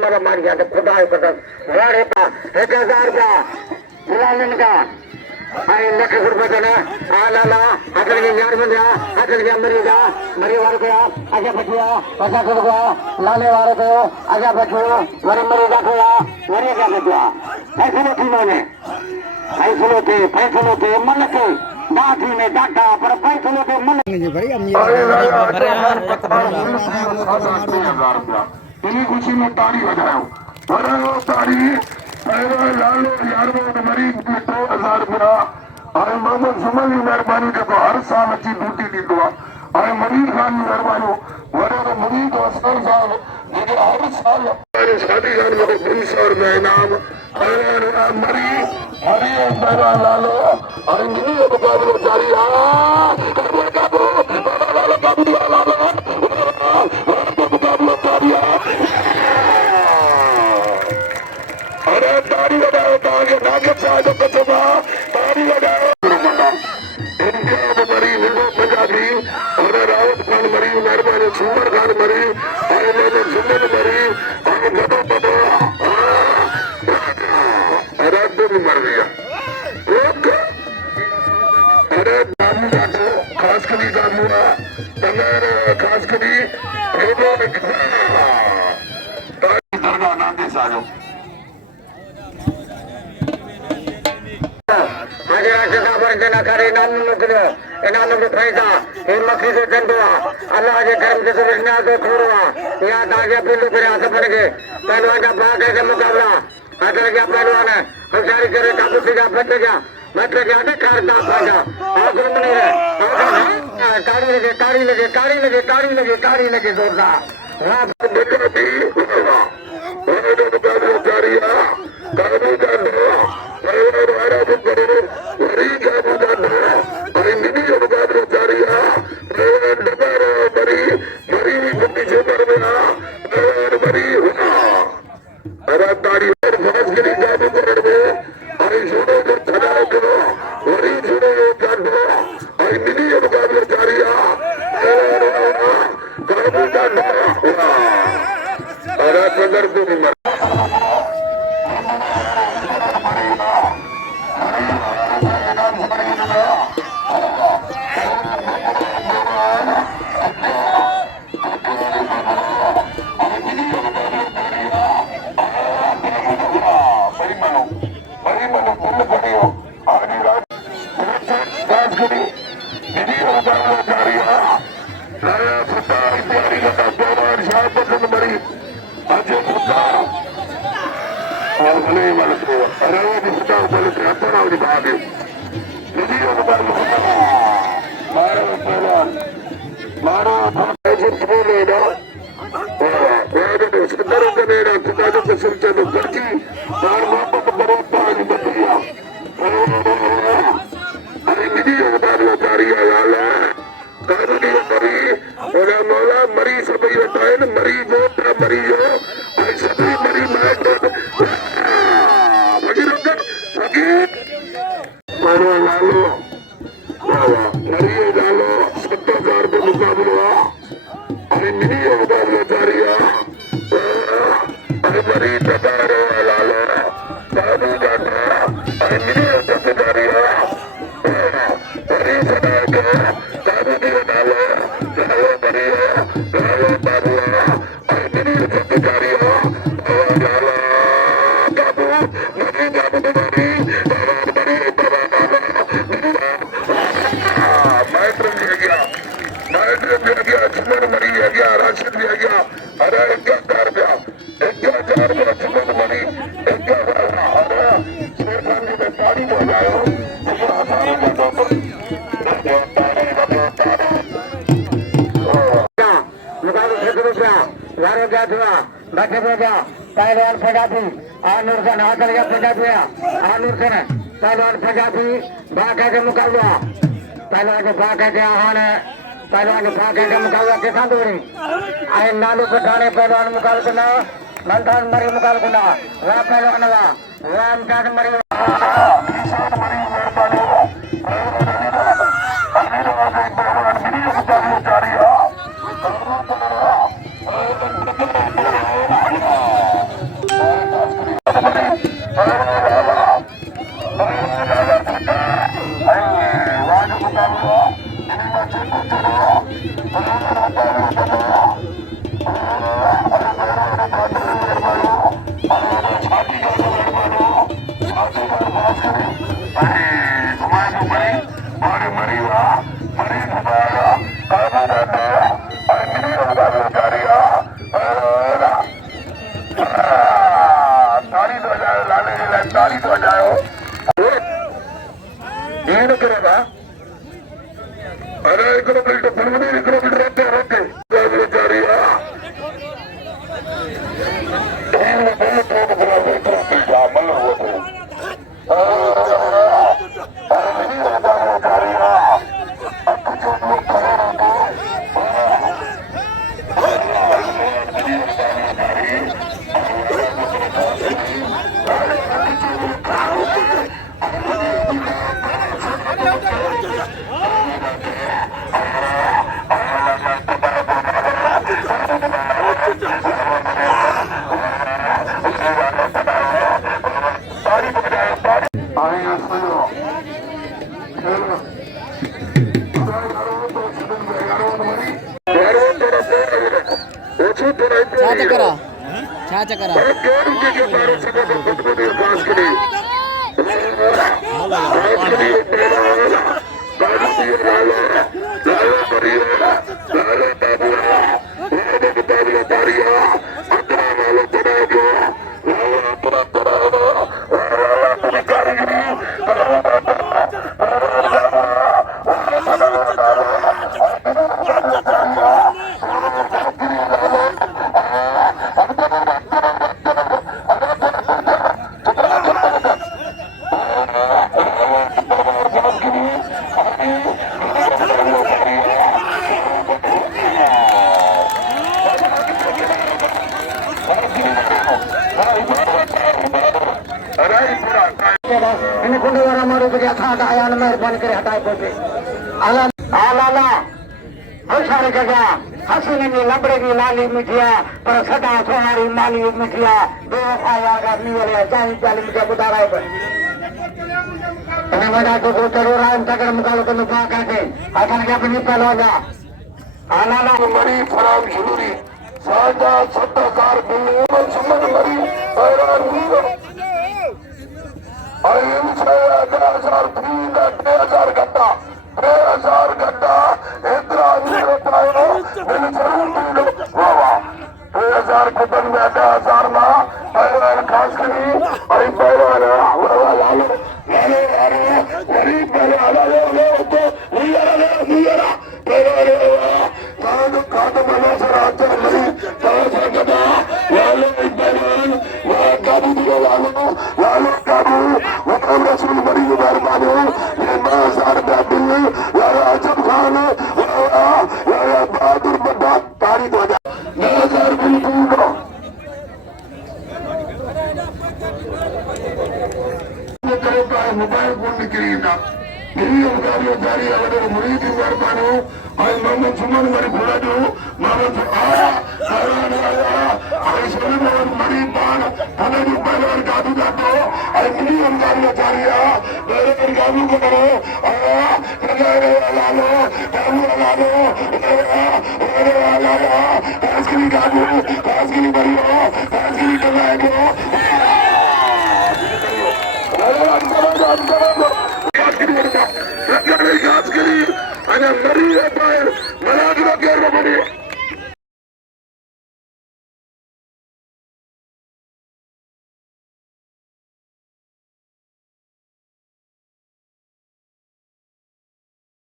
मला मार गया खुदा लक्ष रुपये यार बन गया अचल गया मरी वाले गया आजा बचिया पैसा कर गया लाने वाले को आजा बचो मरी मरी गया मरी क्या बचिया ऐसे थी मैंने फैसलों थे मन के दादी में डाटा पर फैसलों के मन इन्हीं खुशी में ताड़ी बजाओ ताड़ी लालो यारो मरीज 2000 रुपया हाणे मोहम्मद सुमन जी महिरबानी जेको हर साल अची ड्यूटी ॾींदो आहे हाणे मरीज खान जी महिरबानी वॾो मरीज असर साहब जेके हर साल शादी खान में 300 रुपया इनाम मरीज हरी मेरा लालो हाणे मिनी जो मुक़ाबिलो जारी आहे मुक़ाबिलो जारी आहे ताड़ी लगाओ ताकि नागरिक साहब को सभा ताड़ी लगाओ मरी हिंदू पंजाबी और रावत खान मरी मेहरबानी सुमर खान मरी और सुमन मरी और गदो बदो अरे भी मर गया अरे बाबू जाटो खास करी बाबू तमारे खास करी दरगाह नांदे साजो अल्लाह के कर्म से सुरक्षा को छोड़वा यहाँ ताकि पिल्लू फिर हाथ बन गए पहलवान का भाग है मुकाबला हाथ गया पहलवान है होशियारी करे काबू से बैठ गया नहीं करता पाएगा आखिर में नहीं है ताड़ी लगे जोरदार राशिद भी आ गया baru kedua baca boga Thailand Pegati Anur Sana akan lihat Pegati ya Anur Sana Thailand Pegati bagai ke muka Allah Thailand bagai ke ahane Thailand bagai ke muka Allah kita duri ain lalu pedane Thailand muka kena mantan mari muka kena wa Thailand wa ram kan mari Cakara. ini kundi orang maru kerja kata ayam merban kerja hati kopi. Allah, Allah, besar kerja. Hasil ini labregi lali media, persada sohari mali media, dua ayah kami oleh jangan jalan media putara itu. Ini mana kuku teruran takkan muka lu kena pakai, akan dia penipal aja. Allah, mari faram jururi. Sada satakar bilu suman mari ayran bilu. Ayam saya 1000 kata. 3000 kata. Indra Indra tayo. Ini cerita bawa. 3000 kutan में 1000 ना. ayran खास करी. ay baywana. Wala lalu. Lalu lalu. Gharib bale ala lalu to. Muyara. Baywana. Kadu kadu mana seraja mari. Kadu kadu. Lalu baywana. Kadu juga lalu kadu. Wakam Rasul bari baru. Lima sarda bil. Ya Ajab Khan. Ya Bahadur Badat. Tari tu aja. Nazar bil kudo. Mobile phone nikirina. Ini orang dari ada murid baru. Ay mama cuma mari buladu. Mama tu ay sebenarnya mari pan. Ada di bawah kadu kadu. Ay ini orang dari dari kadu kadu. Lalu. Kasih kadu. Kasih beri. Kasih kadu. Askeri, ana mari apa? Mana kita kerja mari?